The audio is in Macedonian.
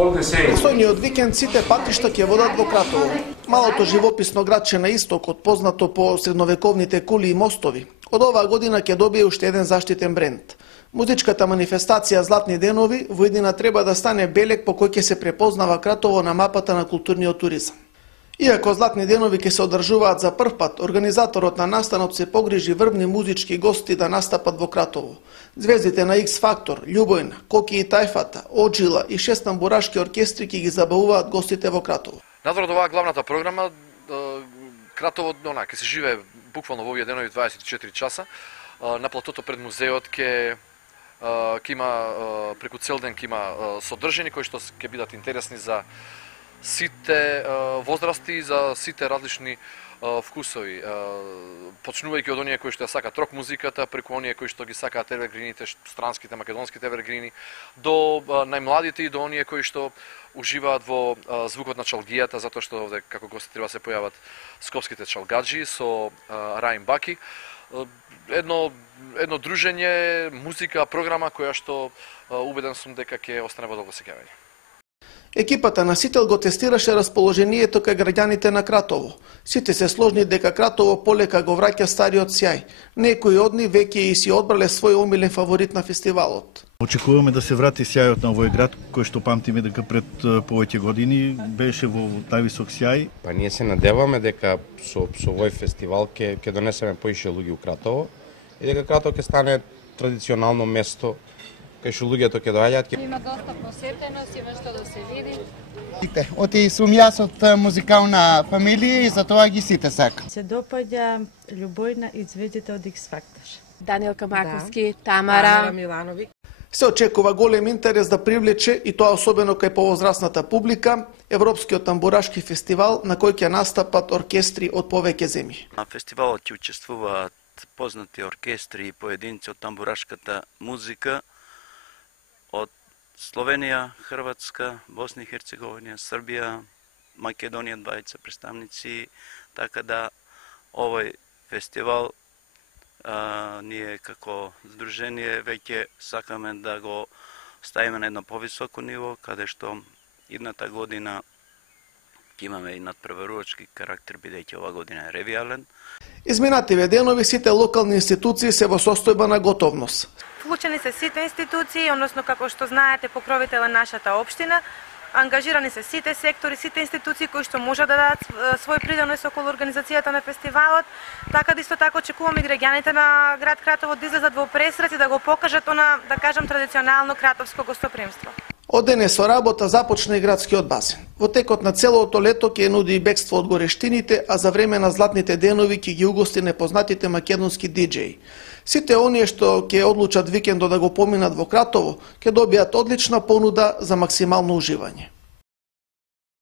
Соњиот викенд сите патишта ќе водат во Кратово. Малото живописно градче на истокот, познато по средновековните кули и мостови, од оваа година ќе добие уште еден заштитен бренд. Музичката манифестација Златни денови во иднина треба да стане белег по кој ќе се препознава Кратово на мапата на културниот туризам. Иако Златни денови ќе се одржуваат за прв пат, организаторот на настанот се погрижи врвни музички гости да настапат во Кратово. Звездите на X Factor, Љубојна, Коки и Тајфата, Оджила и 6 тамбурашки оркестри ќе ги забавуваат гостите во Кратово. Надвор од оваа главната програма, Кратово ќе се живее буквално во овие денови 24 часа. На платото пред музеот ќе има преку цел ден ќе има содржини кои што ќе бидат интересни за сите возрасти и за сите различни вкусови. Почнувајќи од оние кои што ја сакаат рок музиката, преку оние кои што ги сакаат евергрините, странските, македонските евергрини, до најмладите и до оние кои што уживаат во звукот на чалгијата, затоа што овде како гости треба да се појават скопските чалгаджи со Раим Баки. Едно дружење, музика, програма која што убеден сум дека ќе остане во долго сеќавање. Екипата на Сител го тестираше расположението кај граѓаните на Кратово. Сите се сложни дека Кратово полека го враќа стариот сјај. Некои од нив веќе и си одбрале свој омилен фаворит на фестивалот. Очекуваме да се врати сјајот на овој град, кој што памтиме дека пред повеќе години беше во највисок сјај. Па ние се надеваме дека со овој фестивал ќе донесеме поише луѓе у Кратово и дека Кратово ќе стане традиционално место кај што луѓето ќе доаѓаат. Има доста посетеност, има што да се види. Оти сум јас од музикална фамилија и затоа ги сите сакам. Се допаѓа Љубојна и звездите од X Factor. Даниелка Маковски, Тамара Милановиќ. Се очекува голем интерес да привлече, и тоа особено кај повозрастната публика, Европскиот тамбурашки фестивал на кој ќе настапат оркестри од повеќе земји. На фестивалот ќе учествуваат познати оркестри и поединци од тамбурашката музика од Словенија, Хрватска, Босна и Херцеговина, Србија, Македонија, двајца представници, така да овој фестивал ние како здружение веќе сакаме да го ставиме на едно повисоко ниво, каде што идната година ќе имаме и надпреварувачки карактер, бидејќи ова година е ревијален. Изминативе денови сите локални институции се во состојба на готовност. Вклучени се сите институции, односно како што знаете покровител е нашата општина. Ангажирани се сите сектори, сите институции кои што можат да дадат свој придонес околу организацијата на фестивалот, така да исто така очекуваме граѓаните на град Кратово да излезат во пресрет и да го покажат да кажам, традиционално кратовско гостопримство. Од денес со работа започна и градскиот базен. Во текот на целото лето ќе нуди и бегство од горештините, а за време на Златните денови ќе ги угости непознатите македонски диџеи. Сите оние што ќе одлучат викендот да го поминат во Кратово, ќе добијат одлична понуда за максимално уживање.